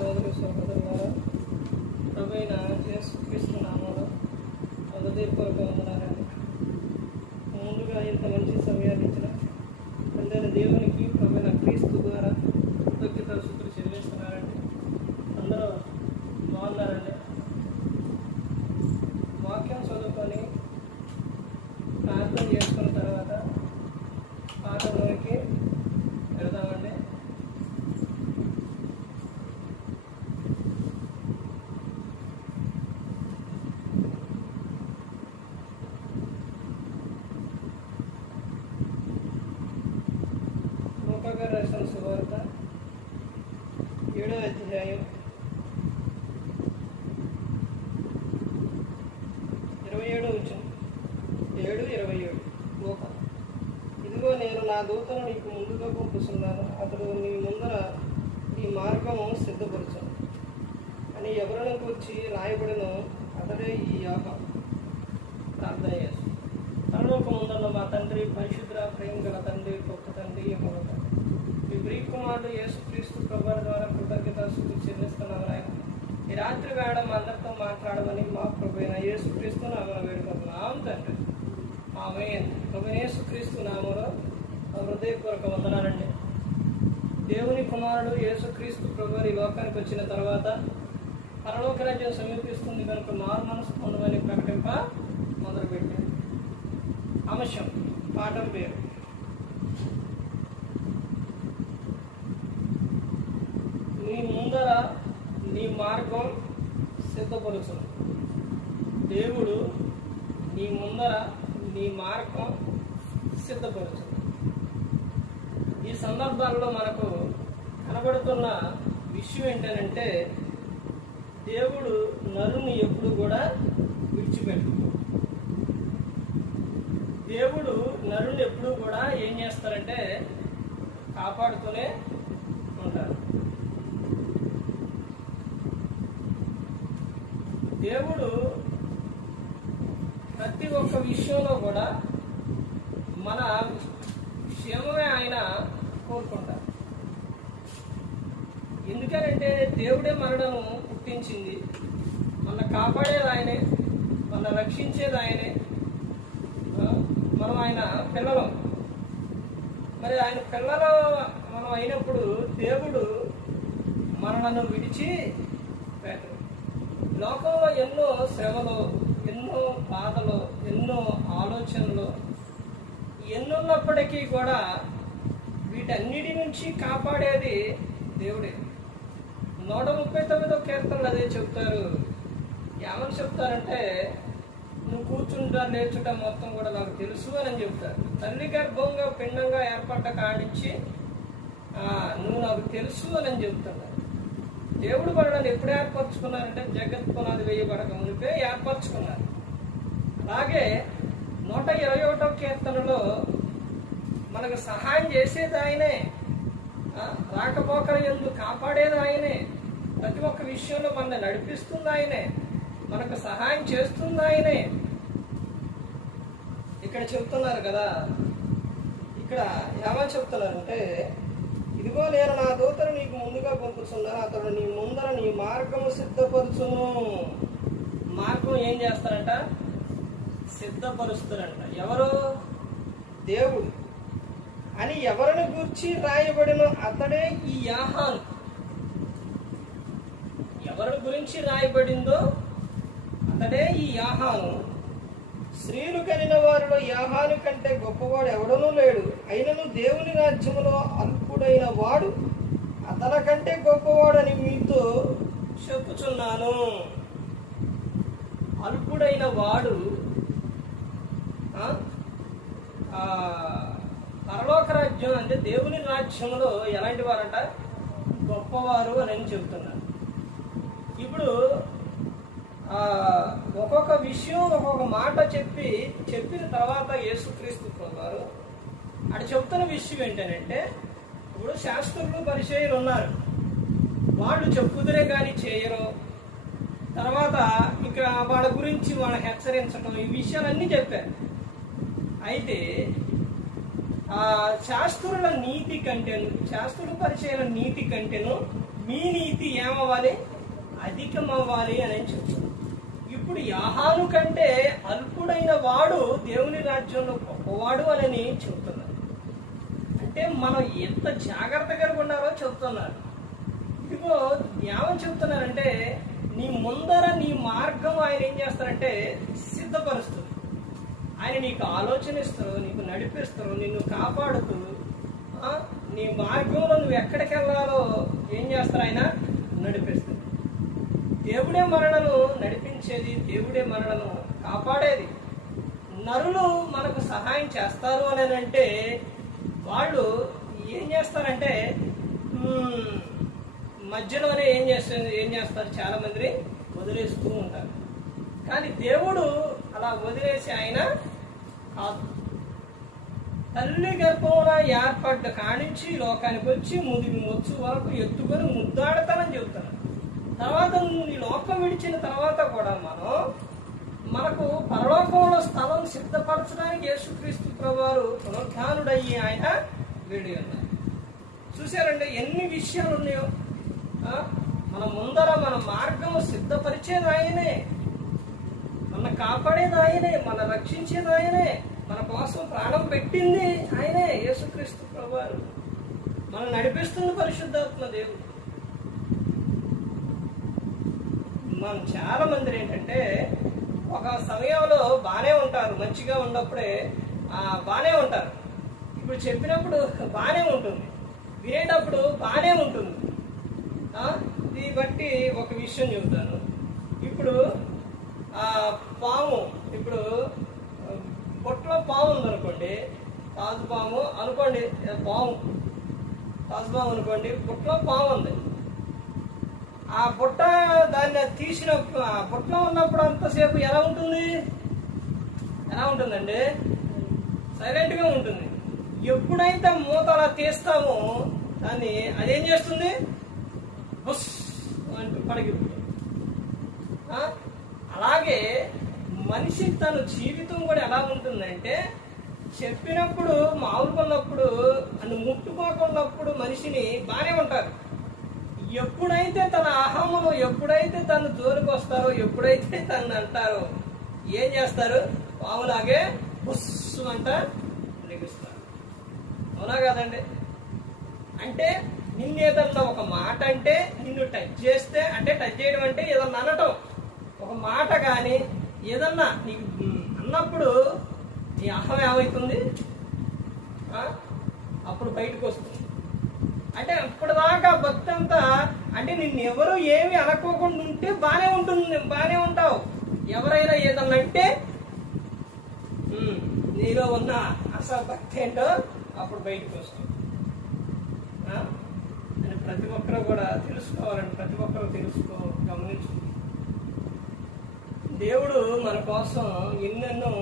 సోదరి సోదరులారా ప్రభైన యేసుక్రీస్తు నామంలో హృదయపూర్వక వందనాలండి ముందుగా ఇంత మంచి సమయాన్ని ఇచ్చిన అందరి దేవునికి ప్రభైన క్రీస్తు ద్వారా కృతజ్ఞత శుద్ధులు చెల్లిస్తున్నారండి. అందరూ బాగున్నారండి. వాక్యం చదువుకొని ప్రార్థన చేసుకున్న గారు రాసిన సువార్త ఏడో అధ్యాయం ఇరవై ఏడో వచ్చిన ఏడు ఇరవై ఏడు. లోక ఇదిగో నేను నా దూతను నీకు ముందుగా పంపిస్తున్నాను అతడు నీ ముందర ఈ మార్గము సిద్ధపరచను. అని ఎవరిని వచ్చి రాయబడిన అతడే ఈ యాప ప్రార్థన చేస్తాను. తనలోక ముందన్న మా తండ్రి పరిశుద్ర ప్రేమ గల తండ్రి ప్రియ యేసుక్రీస్తు ప్రభు ద్వారా కృతజ్ఞత స్థుతి ఈ రాత్రి వేళ అందరితో మాట్లాడమని మా ప్రభు అయిన యేసుక్రీస్తు నామను వేడుకుంటున్నాం తండ్రి. ఆమె ప్రభు యేసుక్రీస్తు నామలో హృదయపూర్వక వందనాలండి. దేవుని కుమారుడు యేసుక్రీస్తు ప్రభు ఈ లోకానికి వచ్చిన తర్వాత పరలోక రాజ్యం సమీపిస్తుంది కనుక మారు మనసు పొందమని ప్రకటింప మొదలుపెట్టాడు అంశం పాఠం పేరు నీ ముందర నీ మార్గం సిద్ధపరచును. దేవుడు నీ ముందర నీ మార్గం సిద్ధపరచును. ఈ సందర్భాల్లో మనకు కనబడుతున్న విషయం ఏంటంటే దేవుడు నరుని ఎప్పుడు కూడా విడిచిపెట్టు దేవుడు నరుని ఎప్పుడు కూడా ఏం చేస్తారంటే కాపాడుతూనే ఉంటారు దేవుడు ప్రతి ఒక్క విషయంలో కూడా మన క్షేమమే ఆయన కోరుకుంటారు. ఎందుకనంటే దేవుడే మనలను పుట్టించింది. మన కాపాడేది ఆయనే మన రక్షించేది ఆయనే. మనం ఆయన పిల్లలం. మరి ఆయన పిల్లలు మనం అయినప్పుడు దేవుడు మనలను విడిచి లోకంలో ఎన్నో శ్రమలు ఎన్నో బాధలు ఎన్నో ఆలోచనలు ఎన్నున్నప్పటికీ కూడా వీటన్నిటి నుంచి కాపాడేది దేవుడే. నూట ముప్పై తొమ్మిదో కీర్తనలు అదే చెప్తారు. ఏమని చెప్తారంటే నువ్వు కూర్చుంటా లేచుట మొత్తం కూడా నాకు తెలుసు అని చెప్తారు. తల్లి గర్భంగా పిండంగా ఏర్పడ్డ కాడించి నువ్వు నాకు తెలుసు అని చెప్తున్నారు దేవుడు మనల్ని ఎప్పుడు ఏర్పరచుకున్నారంటే జగత్ పునాది వేయబడక మునిపే ఏర్పరచుకున్నారు. అలాగే నూట ఇరవై ఒకటో కీర్తనలో మనకు సహాయం చేసేది ఆయనే. రాకపోకలు రాకపోకల ఎందు కాపాడేది ఆయనే. ప్రతి ఒక్క విషయంలో మనల్ని నడిపిస్తుంది ఆయనే. మనకు సహాయం చేస్తుంది ఆయనే. ఇక్కడ చెప్తున్నారు కదా. ఇక్కడ ఏమని చెప్తున్నారంటే ఇదిగో నేను నా దూతను నీకు ముందుగా పంపుతున్నాను అతడు నీ ముందర నీ మార్గము సిద్ధపరుచును. మార్గం ఏం చేస్తారంట? సిద్ధపరుస్తారంట. ఎవరు? దేవుడు. అని ఎవరిని గూర్చి రాయబడిన అతడే ఈ యాహాన్. ఎవరి గురించి రాయబడిందో అతడే ఈ యాహాను. స్త్రీలు కలిగిన వారిలో యాహాను కంటే గొప్పవాడు ఎవడనూ లేడు. అయినను దేవుని రాజ్యములో అల్పుడైన వాడు అతని కంటే గొప్పవాడని మీతో చెప్పుచున్నాను. అల్పుడైన వాడు పరలోక రాజ్యం అంటే దేవుని రాజ్యంలో ఎలాంటి వారంట? గొప్పవారు అని చెప్తున్నారు ఇప్పుడు ఒక్కొక్క విషయం ఒక్కొక్క మాట చెప్పి చెప్పిన తర్వాత యేసుక్రీస్తు వారు అక్కడ చెప్తున్న విషయం ఏంటంటే ఇప్పుడు శాస్త్రులు పరిచయులు ఉన్నారు. వాళ్ళు చెప్పుదరే కానీ చేయరు. తర్వాత ఇక్కడ వాళ్ళ గురించి వాళ్ళని హెచ్చరించడం ఈ విషయాలన్నీ చెప్పారు. అయితే ఆ శాస్త్రుల నీతి కంటేను శాస్త్రుల పరిచయాల నీతి కంటేను మీ నీతి ఏమవ్వాలి? అధికమవ్వాలి అని చెప్తారు. ఇప్పుడు యాహాను కంటే అల్పుడైన వాడు దేవుని రాజ్యంలో గొప్పవాడు అని చెబుతున్నారు అంటే మనం ఎంత జాగ్రత్తగా ఉన్నారో చెప్తున్నారు. ఇదిగో ఏమని చెప్తున్నారంటే నీ ముందర నీ మార్గం ఆయన ఏం చేస్తారంటే సిద్ధపరుస్తుంది. ఆయన నీకు ఆలోచనిస్తూ నీకు నడిపిస్తారు నిన్ను కాపాడుతూ నీ మార్గంలో నువ్వు ఎక్కడికి వెళ్ళాలో ఏం చేస్తారు ఆయన? నడిపిస్తారు. దేవుడే మరణను నడిపించేది దేవుడే మరణను కాపాడేది. నరులు మనకు సహాయం చేస్తారు అని అంటే వాళ్ళు ఏం చేస్తారంటే మధ్యలోనే ఏం చేస్తుంది ఏం చేస్తారు? చాలా మంది వదిలేస్తూ ఉంటారు. కానీ దేవుడు అలా వదిలేసి ఆయన కాదు. తల్లి గర్భంలో ఏర్పడ్డ కానించి లోకానికి వచ్చి ముది మొచ్చు వరకు ఎత్తుకొని ముద్దాడతానని చెబుతాను తర్వాత ఈ లోకం విడిచిన తర్వాత కూడా మనం మనకు పరలోకంలో స్థలం సిద్ధపరచడానికి యేసుక్రీస్తు ప్రభువారు పునరుద్ధానుడయ్యి ఆయన వేడి అన్నారు చూశారండి ఎన్ని విషయాలు ఉన్నాయో? మన ముందర మన మార్గం సిద్ధపరిచేది ఆయనే. మన కాపాడేది ఆయనే మన రక్షించేది ఆయనే మన కోసం ప్రాణం పెట్టింది ఆయనే యేసుక్రీస్తు ప్రభువారు మనం నడిపిస్తుంది పరిశుద్ధాత్మ దేవుడు. మనం చాలా మంది ఏంటంటే ఒక సమయంలో బాగానే ఉంటారు మంచిగా ఉన్నప్పుడే బాగానే ఉంటారు. ఇప్పుడు చెప్పినప్పుడు బాగానే ఉంటుంది. వినేటప్పుడు బాగానే ఉంటుంది. దీన్ని బట్టి ఒక విషయం చెబుతాను. ఇప్పుడు ఆ పాము ఇప్పుడు పొట్టలో పాము ఉందనుకోండి తాజు పాము అనుకోండి పాము తాజు పాము అనుకోండి పొట్టలో పాము ఉంది. ఆ పుట్ట దాన్ని తీసిన ఆ బుట్టలో ఉన్నప్పుడు అంతసేపు ఎలా ఉంటుంది? ఎలా ఉంటుందండి? సైలెంట్గా ఉంటుంది. ఎప్పుడైతే మూత అలా తీస్తామో దాన్ని అదేం చేస్తుంది? బుస్ అంటూ పడగిపోతుంది అలాగే మనిషి తన జీవితం కూడా ఎలా ఉంటుందంటే చెప్పినప్పుడు మామూలుగా ఉన్నప్పుడు అని ముట్టుకోకున్నప్పుడు మనిషిని బాగానే ఉంటారు. ఎప్పుడైతే తన అహమును ఎప్పుడైతే తను జోలికి వస్తారో ఎప్పుడైతే తను అంటారో ఏం చేస్తారు? పాములాగే బస్సు అంట లెగుస్తారు అవునా కాదండి? అంటే నిన్ను ఏదన్నా ఒక మాట అంటే నిన్ను టచ్ చేస్తే అంటే టచ్ చేయడం అంటే ఏదన్నా అనటం. ఒక మాట కానీ ఏదన్నా నీకు అన్నప్పుడు నీ అహం ఏమవుతుంది అప్పుడు బయటకు వస్తుంది. అంటే ఇప్పటిదాకా భక్తి అంతా అంటే నిన్ను ఎవరు ఏమి అనుకోకుండా ఉంటే బాగానే ఉంటుంది బాగానే ఉంటావు. ఎవరైనా ఏదన్నా అంటే నీలో ఉన్న అసలు భక్తి ఏంటో అప్పుడు బయటకు వస్తుంది. అని ప్రతి ఒక్కరు కూడా తెలుసుకోవాలని ప్రతి ఒక్కరు తెలుసుకో గమనించు దేవుడు మన కోసం ఎన్నెన్నో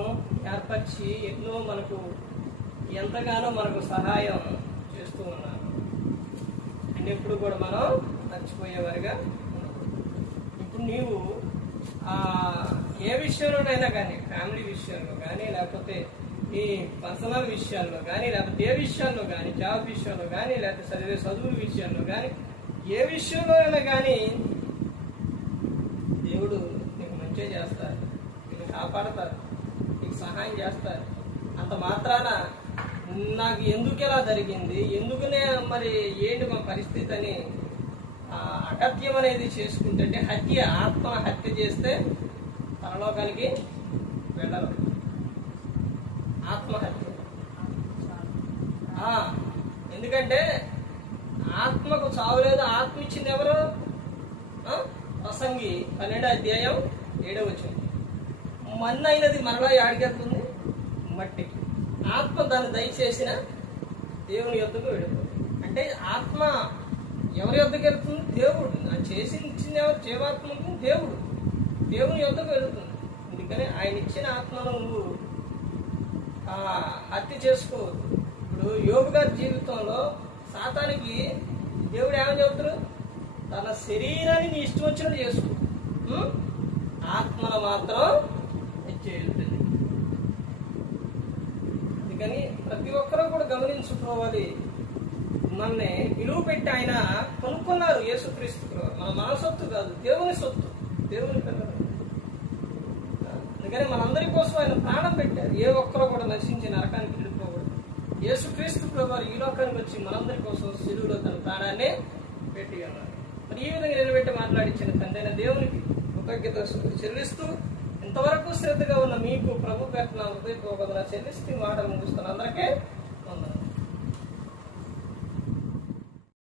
ఏర్పరిచి ఎన్నో మనకు ఎంతగానో మనకు సహాయం చేస్తూ ఉన్నారు. అండ్ ఎప్పుడు కూడా మనం మర్చిపోయేవారుగా ఇప్పుడు నీవు ఏ విషయంలోనైనా కానీ ఫ్యామిలీ విషయంలో కానీ లేకపోతే ఈ పర్సనల్ విషయాల్లో కానీ లేకపోతే ఏ విషయాల్లో కానీ జాబ్ విషయంలో కానీ లేకపోతే చదివే చదువు విషయాల్లో కానీ ఏ విషయంలో అయినా కానీ దేవుడు నీకు మంచి చేస్తారు. నీకు కాపాడతారు. నీకు సహాయం చేస్తారు. అంత మాత్రాన నాకు ఎందుకు ఇలా జరిగింది? ఎందుకునే మరి ఏంటి మా పరిస్థితి అని ఆ, అగత్యం అనేది చేసుకుంటే హత్య ఆత్మ హత్య చేస్తే పరలోకానికి వెళ్ళరు. ఆత్మహత్య ఎందుకంటే ఆత్మకు చావు లేదు ఆత్మ ఇచ్చింది ఎవరు? ప్రసంగి పన్నెండో అధ్యాయం ఏడో వచ్చింది మన్ను అయినది మరలా యాడికెళ్తుంది మట్టి. ఆత్మ దాన్ని దయచేసిన దేవుని యొద్దకు వెళ్ళిపోతుంది. అంటే ఆత్మ ఎవరి యొద్దకు వెళ్తుంది? దేవుడు. ఆ చేసి ఇచ్చింది ఎవరు? జీవాత్మకు దేవుడు. దేవుని యొద్దకు వెళుతుంది. అందుకని ఆయన ఇచ్చిన ఆత్మను నువ్వు హత్య చేసుకోవద్దు. ఇప్పుడు యోగు గారి జీవితంలో సాతానికి దేవుడు ఏమని చెబుతారు తన శరీరాన్ని నీ ఇష్టం వచ్చినట్టు చేసుకో. ఆత్మను మాత్రం హెచ్చేయుతుంది అందుకని ప్రతి ఒక్కరూ కూడా గమనించుకోవాలి. మనల్ని విలువ పెట్టి ఆయన కొనుక్కున్నారు యేసుక్రీస్తు మన మన సొత్తు కాదు దేవుని సొత్తు. దేవుని అందుకని మనందరి కోసం ఆయన ప్రాణం పెట్టారు. ఏ ఒక్కరో కూడా నశించి నరకానికి వెళ్ళిపోకూడదు. యేసుక్రీస్తు ప్రభు ఈ లోకానికి వచ్చి మనందరి కోసం సిలువులో తన ప్రాణాన్ని పెట్టి మరి ఈ విధంగా నిలబెట్టి మాట్లాడించిన తండ్రైన దేవునికి కృతజ్ఞత చెల్లిస్తూ ఇంతవరకు శ్రద్ధగా ఉన్న మీకు ప్రభు పెట్టిన హృదయపూర్వకంగా చెల్లిస్తూ ఈ మాటలు ముగిస్తున్న అందరికీ